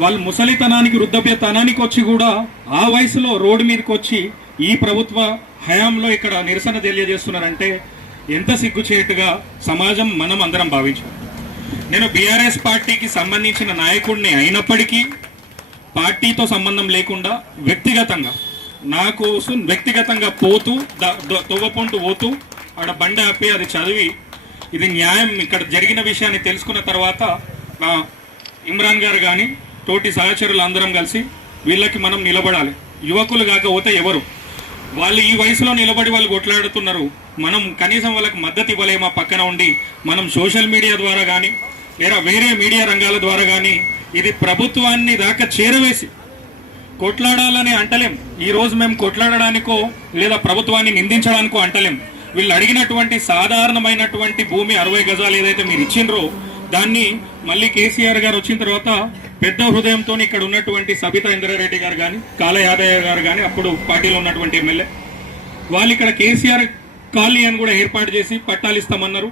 వాళ్ళు ముసలితనానికి వృద్ధాప్యతనానికి వచ్చి కూడా ఆ వయసులో రోడ్డు మీదకి వచ్చి ఈ ప్రభుత్వ హయాంలో ఇక్కడ నిరసన తెలియజేస్తున్నారంటే ఎంత సిగ్గుచేటుగా సమాజం మనం అందరం భావించాం. నేను బీఆర్ఎస్ పార్టీకి సంబంధించిన నాయకుడిని అయినప్పటికీ పార్టీతో సంబంధం లేకుండా వ్యక్తిగతంగా పోతూ తొవ్వపొంటూ పోతూ ఆడ బండ ఆపి అది చదివి ఇది న్యాయం ఇక్కడ జరిగిన విషయాన్ని తెలుసుకున్న తర్వాత ఇమ్రాన్ గారు కానీ తోటి సహచరులు అందరం కలిసి వీళ్ళకి మనం నిలబడాలి. యువకులు కాకపోతే ఎవరు వాళ్ళు ఈ వయసులో నిలబడి వాళ్ళు కొట్లాడుతున్నారు, మనం కనీసం వాళ్ళకి మద్దతు ఇవ్వలేమా? పక్కన ఉండి మనం సోషల్ మీడియా ద్వారా కానీ లేదా వేరే మీడియా రంగాల ద్వారా కానీ ఇది ప్రభుత్వాన్ని దాకా చేరవేసి కొట్లాడాలని అంటలేం. ఈరోజు మేము కొట్లాడడానికో లేదా ప్రభుత్వాన్ని నిందించడానికో అంటలేం. వీళ్ళు అడిగినటువంటి సాధారణమైనటువంటి భూమి 60 గజాలు ఏదైతే మీరు ఇచ్చిండ్రో దాన్ని మళ్ళీ కేసీఆర్ గారు వచ్చిన తర్వాత పెద్ద హృదయంతో ఇక్కడ ఉన్నటువంటి సబితా ఇంద్రారెడ్డి గారు కానీ కాళ యాదయ్య గారు కానీ అప్పుడు పార్టీలో ఉన్నటువంటి ఎమ్మెల్యే వాళ్ళు ఇక్కడ కేసీఆర్ కాలనీ అని కూడా ఏర్పాటు చేసి పట్టాలు ఇస్తామన్నారు.